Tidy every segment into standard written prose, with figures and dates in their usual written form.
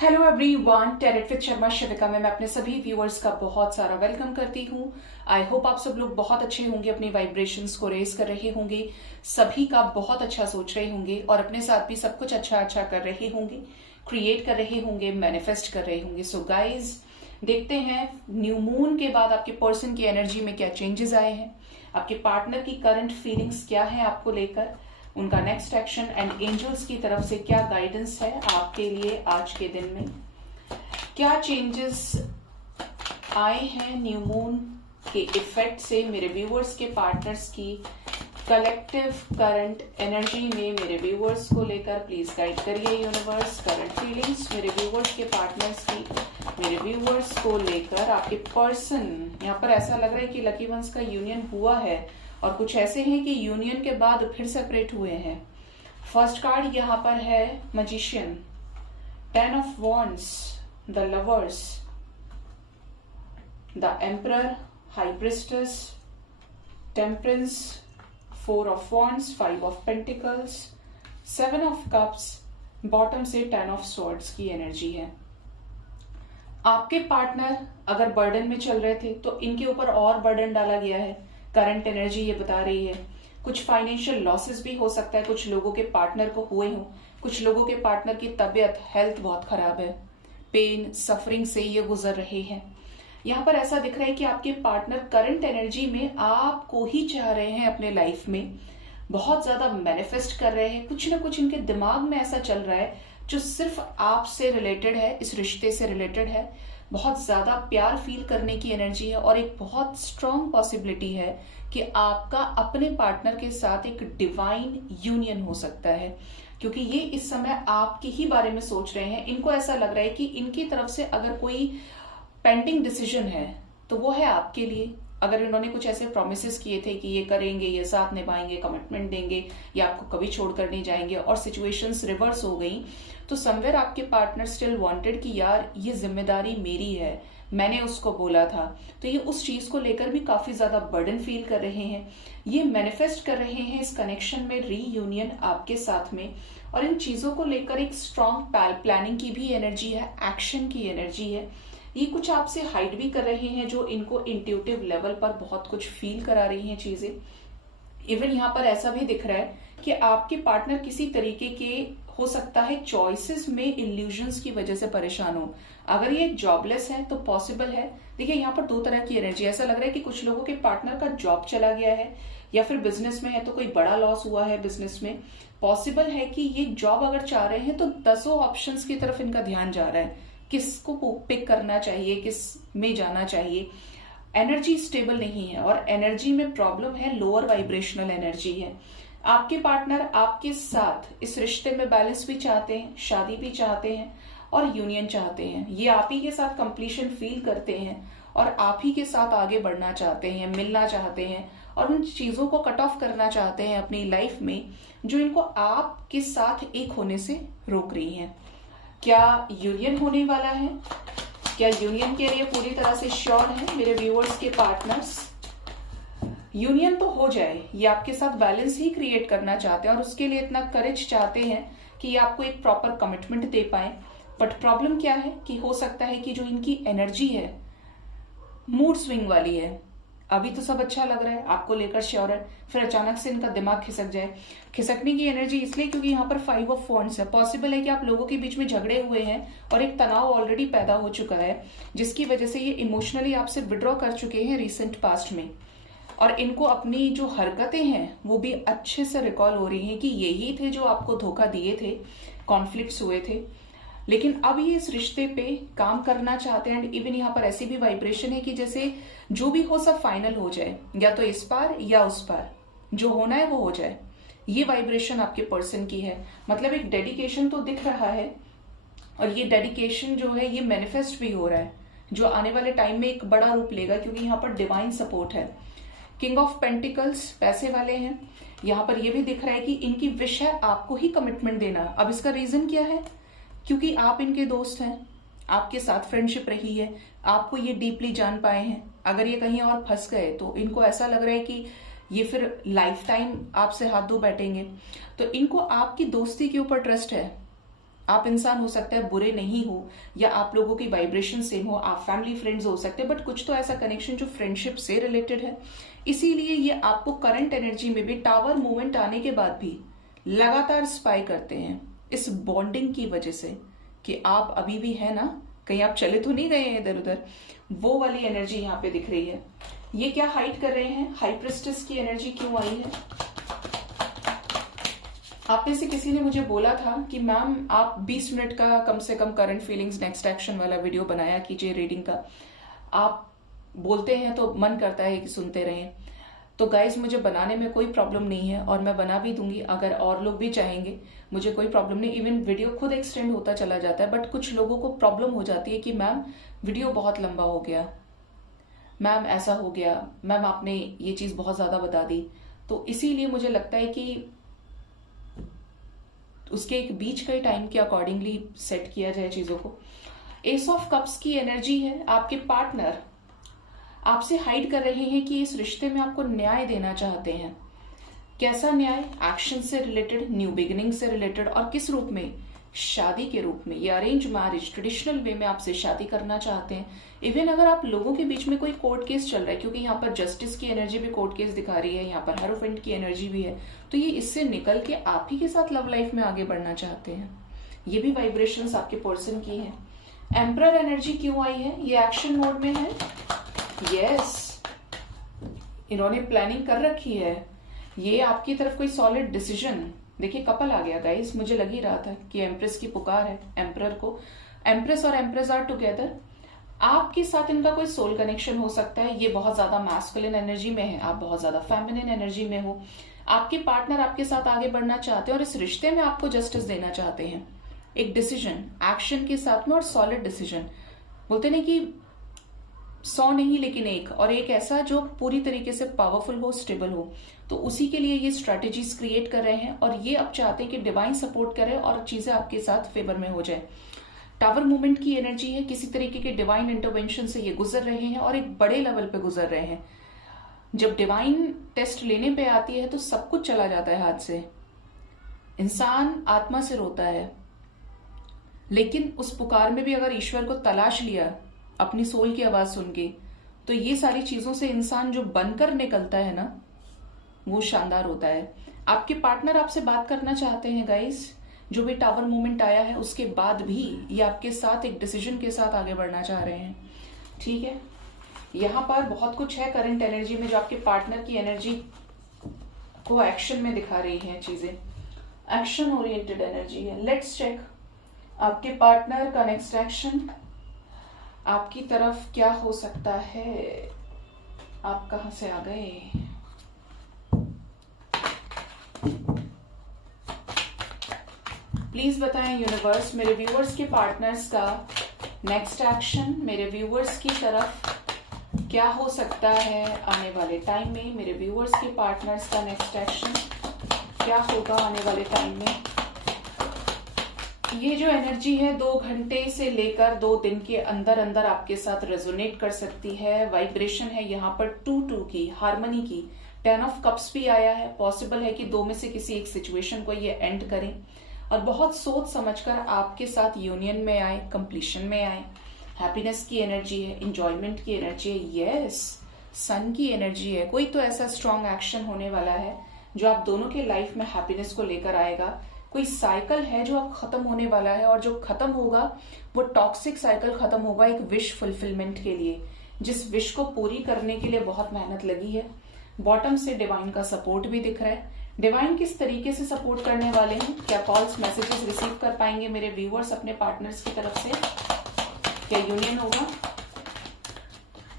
Hello everyone, tarot with Sharma Shivika में मैं अपने सभी व्यूअर्स का बहुत सारा वेलकम करती हूँ। आई होप आप सब लोग बहुत अच्छे होंगे, अपनी वाइब्रेशंस को रेज कर रहे होंगे, सभी का बहुत अच्छा सोच रहे होंगे और अपने साथ भी सब कुछ अच्छा अच्छा कर रहे होंगे, क्रिएट कर रहे होंगे, मैनिफेस्ट कर रहे होंगे। सो गाइज, देखते हैं न्यू मून के बाद आपके पर्सन की एनर्जी में क्या चेंजेस आए हैं, आपके पार्टनर की करंट फीलिंग्स क्या है आपको लेकर, उनका नेक्स्ट एक्शन एंड एंजल्स की तरफ से क्या गाइडेंस है आपके लिए आज के दिन में, क्या चेंजेस आए हैं न्यू मून के इफेक्ट से मेरे व्यूअर्स के पार्टनर्स की कलेक्टिव करंट एनर्जी में मेरे व्यूअर्स को लेकर। प्लीज गाइड करिए यूनिवर्स, करंट फीलिंग्स मेरे व्यूअर्स के पार्टनर्स की मेरे व्यूअर्स को लेकर। आपके पर्सन, यहाँ पर ऐसा लग रहा है कि लकी वंस का यूनियन हुआ है और कुछ ऐसे हैं कि यूनियन के बाद फिर सेपरेट हुए हैं। फर्स्ट कार्ड यहाँ पर है magician, 10 of wands, the lovers, the emperor, high priestess, temperance, 4 of wands, 5 of pentacles, 7 of cups, bottom से 10 ऑफ स्वॉर्ड्स की एनर्जी है। आपके पार्टनर अगर बर्डन में चल रहे थे तो इनके ऊपर और बर्डन डाला गया है, करंट एनर्जी ये बता रही है। कुछ फाइनेंशियल लॉसेस भी हो सकता है, कुछ लोगों के पार्टनर को हुए हों, कुछ लोगों के पार्टनर की तबीयत, हेल्थ बहुत खराब है, पेन सफरिंग से ये गुजर रहे हैं। यहाँ पर ऐसा दिख रहा है कि आपके पार्टनर करंट एनर्जी में आपको ही चाह रहे हैं अपने लाइफ में, बहुत ज्यादा मैनिफेस्ट कर रहे हैं। कुछ ना कुछ इनके दिमाग में ऐसा चल रहा है जो सिर्फ आपसे रिलेटेड है, इस रिश्ते से रिलेटेड है। बहुत ज्यादा प्यार फील करने की एनर्जी है और एक बहुत स्ट्रॉन्ग पॉसिबिलिटी है कि आपका अपने पार्टनर के साथ एक डिवाइन यूनियन हो सकता है, क्योंकि ये इस समय आपके ही बारे में सोच रहे हैं। इनको ऐसा लग रहा है कि इनकी तरफ से अगर कोई पेंडिंग डिसीजन है तो वो है आपके लिए। अगर इन्होंने कुछ ऐसे प्रोमिसेस किए थे कि ये करेंगे, ये साथ निभाएंगे, कमिटमेंट देंगे, या आपको कभी छोड़कर नहीं जाएंगे, और सिचुएशंस रिवर्स हो गई, तो समवेयर आपके पार्टनर स्टिल वांटेड कि यार ये जिम्मेदारी मेरी है, मैंने उसको बोला था। तो ये उस चीज को लेकर भी काफी ज्यादा बर्डन फील कर रहे हैं। ये मैनिफेस्ट कर रहे हैं इस कनेक्शन में रीयूनियन आपके साथ में, और इन चीजों को लेकर एक स्ट्रॉन्ग प्लानिंग की भी एनर्जी है, एक्शन की एनर्जी है। ये कुछ आपसे हाइड भी कर रहे हैं जो इनको इंट्यूटिव लेवल पर बहुत कुछ फील करा रही हैं चीजें। इवन यहाँ पर ऐसा भी दिख रहा है कि आपके पार्टनर किसी तरीके के हो सकता है चॉइसेस में इल्यूजन्स की वजह से परेशान हो। अगर ये जॉबलेस है तो पॉसिबल है, देखिए यहाँ पर दो तरह की एनर्जी, ऐसा लग रहा है कि कुछ लोगों के पार्टनर का जॉब चला गया है, या फिर बिजनेस में है तो कोई बड़ा लॉस हुआ है बिजनेस में। पॉसिबल है कि ये जॉब अगर चाह रहे हैं तो दसों ऑप्शंस की तरफ इनका ध्यान जा रहा है, किसको पिक करना चाहिए, किस में जाना चाहिए। एनर्जी स्टेबल नहीं है और एनर्जी में प्रॉब्लम है, लोअर वाइब्रेशनल एनर्जी है। आपके पार्टनर आपके साथ इस रिश्ते में बैलेंस भी चाहते हैं, शादी भी चाहते हैं और यूनियन चाहते हैं। ये आप ही के साथ कंप्लीशन फील करते हैं और आप ही के साथ आगे बढ़ना चाहते हैं, मिलना चाहते हैं और उन चीजों को कट ऑफ करना चाहते हैं अपनी लाइफ में जो इनको आपके साथ एक होने से रोक रही हैं। क्या यूनियन होने वाला है? क्या यूनियन के लिए पूरी तरह से श्योर है मेरे व्यूअर्स के पार्टनर्स? यूनियन तो हो जाए, ये आपके साथ बैलेंस ही क्रिएट करना चाहते हैं और उसके लिए इतना करेज चाहते हैं कि ये आपको एक प्रॉपर कमिटमेंट दे पाए। बट प्रॉब्लम क्या है कि हो सकता है कि जो इनकी एनर्जी है मूड स्विंग वाली है। अभी तो सब अच्छा लग रहा है, आपको लेकर श्योर है, फिर अचानक से इनका दिमाग खिसक जाए। खिसकने की एनर्जी इसलिए क्योंकि यहाँ पर 5 ऑफ वॉन्ड्स है। पॉसिबल है कि आप लोगों के बीच में झगड़े हुए हैं और एक तनाव ऑलरेडी पैदा हो चुका है, जिसकी वजह से ये इमोशनली आपसे विड्रॉ कर चुके हैं रिसेंट पास्ट में, और इनको अपनी जो हरकतें हैं वो भी अच्छे से रिकॉल हो रही हैं कि यही थे जो आपको धोखा दिए थे, कॉन्फ्लिक्ट्स हुए थे। लेकिन अब ये इस रिश्ते पे काम करना चाहते हैं। एंड इवन यहाँ पर ऐसी भी वाइब्रेशन है कि जैसे जो भी हो सब फाइनल हो जाए, या तो इस पार या उस पार, जो होना है वो हो जाए। ये वाइब्रेशन आपके पर्सन की है, मतलब एक डेडिकेशन तो दिख रहा है और ये डेडिकेशन जो है ये मैनिफेस्ट भी हो रहा है, जो आने वाले टाइम में एक बड़ा रूप लेगा, क्योंकि यहाँ पर डिवाइन सपोर्ट है। किंग ऑफ पेंटिकल्स पैसे वाले हैं। यहाँ पर ये भी दिख रहा है कि इनकी विश है आपको ही कमिटमेंट देना। अब इसका रीजन क्या है? क्योंकि आप इनके दोस्त हैं, आपके साथ फ्रेंडशिप रही है, आपको ये डीपली जान पाए हैं। अगर ये कहीं और फंस गए तो इनको ऐसा लग रहा है कि ये फिर लाइफ टाइम आपसे हाथ धो बैठेंगे। तो इनको आपकी दोस्ती के ऊपर ट्रस्ट है, आप इंसान हो सकता है बुरे नहीं हो, या आप लोगों की वाइब्रेशन सेम हो, आप फैमिली फ्रेंड्स हो सकते हैं, बट कुछ तो ऐसा कनेक्शन जो फ्रेंडशिप से रिलेटेड है। इसीलिए ये आपको करंट एनर्जी में भी टावर मूवमेंट आने के बाद भी लगातार स्पाई करते हैं, इस बॉन्डिंग की वजह से कि आप अभी भी है ना, कहीं आप चले तो नहीं गए हैं इधर उधर। वो वाली एनर्जी यहाँ पे दिख रही है। ये क्या हाइड कर रहे हैं, हाई प्रिस्टेस की एनर्जी क्यों आई है? आप में से किसी ने मुझे बोला था कि मैम आप 20 मिनट का कम से कम करंट फीलिंग्स नेक्स्ट एक्शन वाला वीडियो बनाया कीजिए रीडिंग का। आप बोलते हैं तो मन करता है कि सुनते रहें। तो गाइज मुझे बनाने में कोई प्रॉब्लम नहीं है और मैं बना भी दूंगी, अगर और लोग भी चाहेंगे, मुझे कोई प्रॉब्लम नहीं। इवन वीडियो खुद एक्सटेंड होता चला जाता है, बट कुछ लोगों को प्रॉब्लम हो जाती है कि मैम वीडियो बहुत लंबा हो गया, मैम ऐसा हो गया, मैम आपने ये चीज बहुत ज्यादा बता दी। तो इसीलिए मुझे लगता है कि उसके एक बीच का टाइम के अकॉर्डिंगली सेट किया जाए चीजों को। एस ऑफ कप्स की एनर्जी है, आपके पार्टनर आपसे हाइड कर रहे हैं कि इस रिश्ते में आपको न्याय देना चाहते हैं। कैसा न्याय? एक्शन से रिलेटेड, न्यू बिगिनिंग से रिलेटेड, और किस रूप में? शादी के रूप में। ये अरेंज मैरिज ट्रेडिशनल वे में आपसे शादी करना चाहते हैं। इवन अगर आप लोगों के बीच में कोई कोर्ट केस चल रहा है, क्योंकि यहाँ पर जस्टिस की एनर्जी भी कोर्ट केस दिखा रही है, यहाँ पर हेरोफेंट की एनर्जी भी है, तो ये इससे निकल के आप ही के साथ लव लाइफ में आगे बढ़ना चाहते हैं। ये भी वाइब्रेशंस आपके पर्सन की है। एम्परर एनर्जी क्यों आई है? ये एक्शन मोड में है। यस, इन्होंने प्लानिंग कर रखी है। ये आपकी तरफ कोई सॉलिड डिसीजन, देखिए कपल आ गया गाइस, मुझे लग ही रहा था कि एम्प्रेस की पुकार है एम्परर को। एम्प्रेस और एम्प्रेस आर टुगेदर। आपके साथ इनका कोई सोल कनेक्शन हो सकता है। ये बहुत ज्यादा मैस्कुलिन एनर्जी में है, आप बहुत ज्यादा फेमिनिन एनर्जी में हो। आपके पार्टनर आपके साथ आगे बढ़ना चाहते हैं और इस रिश्ते में आपको जस्टिस देना चाहते हैं, एक डिसीजन एक्शन के साथ में, और सॉलिड डिसीजन। बोलते नहीं कि 100 नहीं लेकिन एक, और एक ऐसा जो पूरी तरीके से पावरफुल हो, स्टेबल हो। तो उसी के लिए ये स्ट्रेटेजीज क्रिएट कर रहे हैं और ये अब चाहते हैं कि डिवाइन सपोर्ट करे और चीजें आपके साथ फेवर में हो जाए। टावर मूवमेंट की एनर्जी है, किसी तरीके के डिवाइन इंटरवेंशन से ये गुजर रहे हैं और एक बड़े लेवल पे गुजर रहे हैं। जब डिवाइन टेस्ट लेने पे आती है तो सब कुछ चला जाता है हाथ से, इंसान आत्मा से रोता है। लेकिन उस पुकार में भी अगर ईश्वर को तलाश लिया अपनी सोल की आवाज सुन के, तो ये सारी चीजों से इंसान जो बनकर निकलता है ना, वो शानदार होता है। आपके पार्टनर आपसे बात करना चाहते हैं गाइस। जो भी टावर मूवमेंट आया है उसके बाद भी ये आपके साथ एक डिसीजन के साथ आगे बढ़ना चाह रहे हैं। ठीक है, यहाँ पर बहुत कुछ है करंट एनर्जी में जो आपके पार्टनर की एनर्जी को एक्शन में दिखा रही है चीजें। एक्शन ओरिएंटेड एनर्जी है। लेट्स चेक आपके पार्टनर का नेक्स्ट एक्शन आपकी तरफ क्या हो सकता है। आप कहां से आ गए? प्लीज बताएं यूनिवर्स, मेरे व्यूअर्स के पार्टनर्स का नेक्स्ट एक्शन मेरे व्यूअर्स की तरफ क्या हो सकता है आने वाले टाइम में। मेरे व्यूअर्स के पार्टनर्स का नेक्स्ट एक्शन क्या होगा आने वाले टाइम में। ये जो एनर्जी है 2 घंटे से लेकर 2 दिन के अंदर अंदर आपके साथ रेजोनेट कर सकती है। वाइब्रेशन है यहाँ पर 2-2 की, हार्मनी की। 10 ऑफ कप्स भी आया है। पॉसिबल है कि 2 में से किसी एक सिचुएशन को ये एंड करें और बहुत सोच समझकर आपके साथ यूनियन में आए, कंप्लीशन में आए। हैप्पीनेस की एनर्जी है, इंजॉयमेंट की एनर्जी है, यस सन की एनर्जी है। कोई तो ऐसा स्ट्रॉन्ग एक्शन होने वाला है जो आप दोनों के लाइफ में हैप्पीनेस को लेकर आएगा। कोई साइकिल है जो अब खत्म होने वाला है और जो खत्म होगा वो टॉक्सिक साइकिल खत्म होगा एक विश फुलफिलमेंट के लिए, जिस विश को पूरी करने के लिए बहुत मेहनत लगी है। बॉटम से डिवाइन का सपोर्ट भी दिख रहा है। डिवाइन किस तरीके से सपोर्ट करने वाले हैं? क्या कॉल्स मैसेजेस रिसीव कर पाएंगे मेरे व्यूअर्स अपने पार्टनर्स की तरफ से? क्या यूनियन होगा?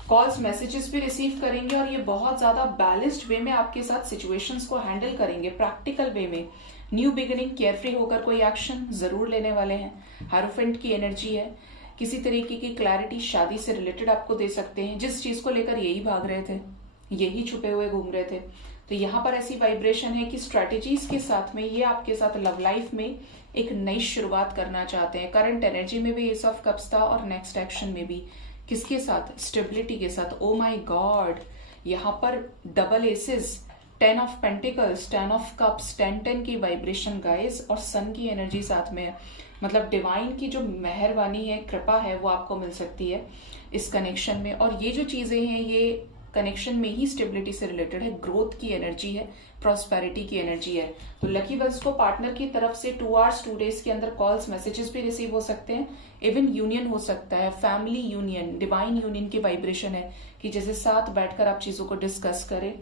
कॉल्स मैसेजेस भी रिसीव करेंगे और ये बहुत ज्यादा बैलेंस्ड वे में आपके साथ सिचुएशंस को हैंडल करेंगे, प्रैक्टिकल वे में। न्यू बिगिनिंग, केयरफ्री होकर कोई एक्शन जरूर लेने वाले हैं। हेरोफेंट की एनर्जी है। किसी तरीके की क्लैरिटी शादी से रिलेटेड आपको दे सकते हैं। जिस चीज को लेकर यही भाग रहे थे, यही छुपे हुए घूम रहे थे, तो यहाँ पर ऐसी वाइब्रेशन है कि स्ट्रेटेजीज के साथ में ये आपके साथ लव लाइफ में एक नई शुरुआत करना चाहते हैं। करंट एनर्जी में भी एस ऑफ कप्स था और नेक्स्ट एक्शन में भी किसके साथ? स्टेबिलिटी के साथ। ओ माय गॉड, यहाँ पर double aces, 10 of pentacles, 10 of cups, 10-10 की वाइब्रेशन गाइस, और सन की एनर्जी साथ में है। मतलब डिवाइन की जो मेहरबानी है, कृपा है, वो आपको मिल सकती है इस कनेक्शन में। और ये जो चीजें हैं ये कनेक्शन में ही स्टेबिलिटी से रिलेटेड है, ग्रोथ की एनर्जी है, प्रॉस्पेरिटी की एनर्जी है। तो लकी वंस को पार्टनर की तरफ से 2 आवर्स 2 डेज के अंदर कॉल्स, मैसेजेस भी रिसीव हो सकते हैं। इवन यूनियन हो सकता है, फैमिली यूनियन, डिवाइन यूनियन की वाइब्रेशन है कि जैसे साथ बैठकर आप चीजों को डिस्कस करें।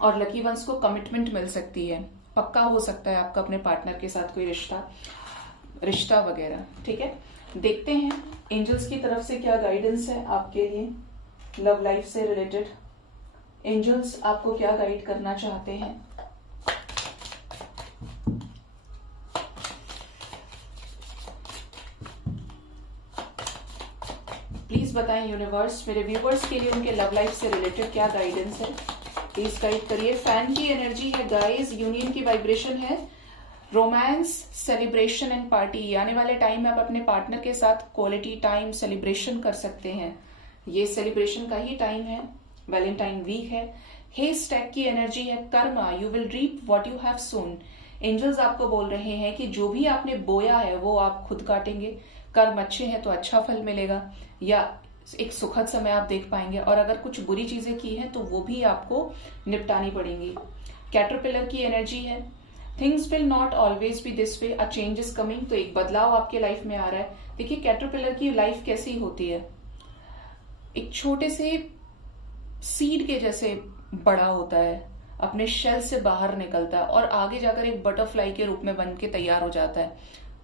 और लकी वंस को कमिटमेंट मिल सकती है, पक्का हो सकता है आपका अपने पार्टनर के साथ कोई रिश्ता वगैरह। ठीक है, देखते हैं एंजल्स की तरफ से क्या गाइडेंस है आपके लिए लव लाइफ से रिलेटेड। एंजल्स आपको क्या गाइड करना चाहते हैं। प्लीज बताएं यूनिवर्स, मेरे व्यूवर्स के लिए उनके लव लाइफ से रिलेटेड क्या गाइडेंस है, प्लीज गाइड करिए। फैन की एनर्जी है गाइस, यूनियन की वाइब्रेशन है, रोमांस, सेलिब्रेशन एंड पार्टी। आने वाले टाइम में आप अपने पार्टनर के साथ क्वालिटी टाइम सेलिब्रेशन कर सकते हैं, ये सेलिब्रेशन का ही टाइम है, वैलेंटाइन वीक है। हे स्टैक की एनर्जी है, karma, you will reap what you have sown. Angels आपको बोल रहे हैं कि जो भी आपने बोया है वो आप खुद काटेंगे। कर्म अच्छे हैं तो अच्छा फल मिलेगा, या एक सुखद समय आप देख पाएंगे। और अगर कुछ बुरी चीजें की हैं तो वो भी आपको निपटानी पड़ेंगी। कैटरपिलर की एनर्जी है, things will not always be this way, a change is coming. तो एक बदलाव आपके लाइफ में आ रहा है। देखिए कैटरपिलर की लाइफ कैसी होती है, एक छोटे से सीड के जैसे बड़ा होता है, अपने शेल से बाहर निकलता है और आगे जाकर एक बटरफ्लाई के रूप में बन के तैयार हो जाता है,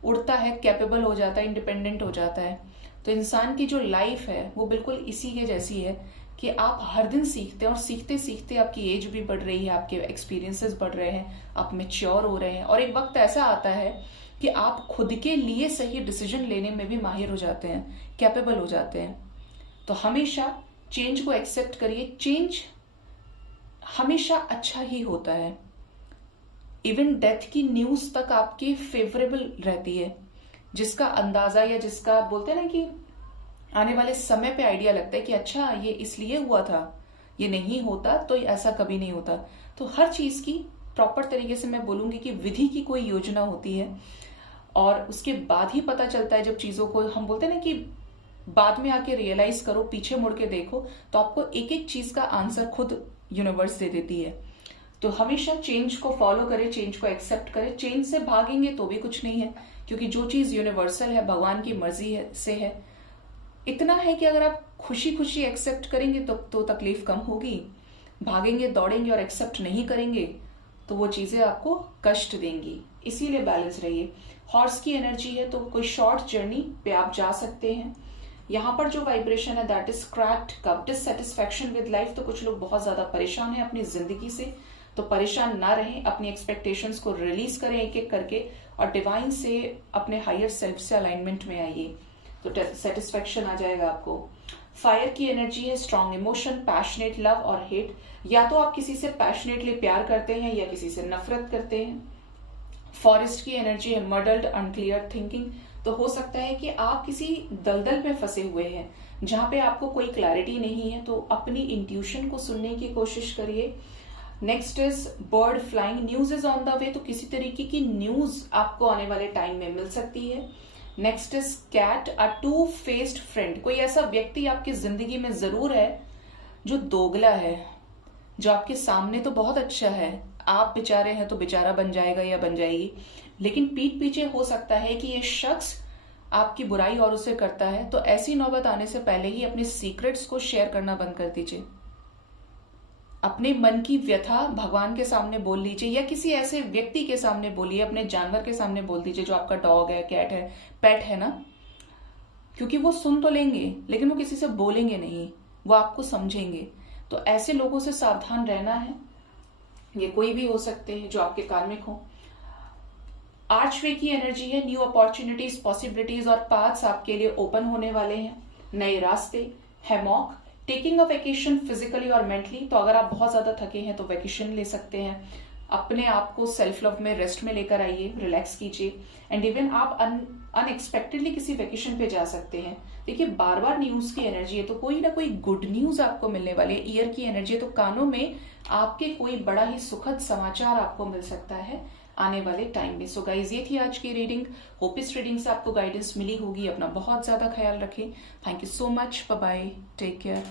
उड़ता है, कैपेबल हो जाता है, इंडिपेंडेंट हो जाता है। तो इंसान की जो लाइफ है वो बिल्कुल इसी के जैसी है कि आप हर दिन सीखते हैं और सीखते सीखते आपकी एज भी बढ़ रही है, आपके एक्सपीरियंसेस बढ़ रहे हैं, आप मेच्योर हो रहे हैं। और एक वक्त ऐसा आता है कि आप खुद के लिए सही डिसीजन लेने में भी माहिर हो जाते हैं, कैपेबल हो जाते हैं। तो हमेशा चेंज को एक्सेप्ट करिए, चेंज हमेशा अच्छा ही होता है। इवन डेथ की न्यूज तक आपकी फेवरेबल रहती है, जिसका अंदाजा या जिसका बोलते हैं ना कि आने वाले समय पे आइडिया लगता है कि अच्छा ये इसलिए हुआ था, ये नहीं होता तो ऐसा कभी नहीं होता। तो हर चीज की प्रॉपर तरीके से मैं बोलूंगी कि विधि की कोई योजना होती है और उसके बाद ही पता चलता है। जब चीजों को हम बोलते हैं ना कि बाद में आके रियलाइज करो, पीछे मुड़ के देखो, तो आपको एक एक चीज का आंसर खुद यूनिवर्स दे देती है। तो हमेशा चेंज को फॉलो करें, चेंज को एक्सेप्ट करें। चेंज से भागेंगे तो भी कुछ नहीं है, क्योंकि जो चीज यूनिवर्सल है, भगवान की मर्जी से है। इतना है कि अगर आप खुशी खुशी एक्सेप्ट करेंगे तो तकलीफ कम होगी। भागेंगे, दौड़ेंगे और एक्सेप्ट नहीं करेंगे तो वो चीजें आपको कष्ट देंगी। इसीलिए बैलेंस रहिए। हॉर्स की एनर्जी है तो कोई शॉर्ट जर्नी पे आप जा सकते हैं। यहाँ पर जो वाइब्रेशन है that is cracked cup, dissatisfaction with life. तो कुछ लोग बहुत ज्यादा परेशान हैं अपनी जिंदगी से, तो परेशान ना रहें, अपनी एक्सपेक्टेशंस को रिलीज करें एक एक करके और डिवाइन से, अपने हायर सेल्फ से अलाइनमेंट में आइए, तो सेटिस्फेक्शन आ जाएगा आपको। फायर की एनर्जी है, स्ट्रॉन्ग इमोशन, पैशनेट लव और हेट। या तो आप किसी से पैशनेटली प्यार करते हैं या किसी से नफरत करते हैं। फॉरेस्ट की एनर्जी है, मडल्ड अनक्लियर थिंकिंग। तो हो सकता है कि आप किसी दलदल में फंसे हुए हैं जहां पे आपको कोई क्लैरिटी नहीं है, तो अपनी इंट्यूशन को सुनने की कोशिश करिए। Next is bird flying, news is on the way. तो किसी तरीके की न्यूज आपको आने वाले टाइम में मिल सकती है। Next is cat, a two faced friend. कोई ऐसा व्यक्ति आपकी जिंदगी में जरूर है जो दोगला है, जो आपके सामने तो बहुत अच्छा है, आप बेचारे हैं तो बेचारा बन जाएगा या बन जाएगी, लेकिन पीठ पीछे हो सकता है कि ये शख्स आपकी बुराई और उसे करता है। तो ऐसी नौबत आने से पहले ही अपने सीक्रेट्स को शेयर करना बंद कर दीजिए। अपने मन की व्यथा भगवान के सामने बोल लीजिए या किसी ऐसे व्यक्ति के सामने बोलिए, अपने जानवर के सामने बोल दीजिए, जो आपका डॉग है, कैट है, पेट है ना, क्योंकि वो सुन तो लेंगे लेकिन वो किसी से बोलेंगे नहीं, वो आपको समझेंगे। तो ऐसे लोगों से सावधान रहना है। ये कोई भी हो सकते हैं जो आपके कार्मिक हो। आर्चवे की एनर्जी है, न्यू अपॉर्चुनिटीज, पॉसिबिलिटीज और पाथ्स आपके लिए ओपन होने वाले हैं, नए रास्ते। Hammock, taking a vacation physically और मेंटली। तो अगर आप बहुत ज्यादा थके हैं तो वेकेशन ले सकते हैं, अपने आप को सेल्फ लव में, रेस्ट में लेकर आइए, रिलैक्स कीजिए। एंड इवन आप अनएक्सपेक्टेडली किसी वेकेशन पे जा सकते हैं। देखिए बार बार न्यूज की एनर्जी है तो कोई ना कोई गुड न्यूज आपको मिलने वाली है। ईयर की एनर्जी है तो कानों में आपके कोई बड़ा ही सुखद समाचार आपको मिल सकता है। आने वाले टाइम में। सो गाइज ये थी आज की रीडिंग। होप इस रीडिंग से आपको गाइडेंस मिली होगी। अपना बहुत ज्यादा ख्याल रखें। Thank you so much. Bye bye, take care.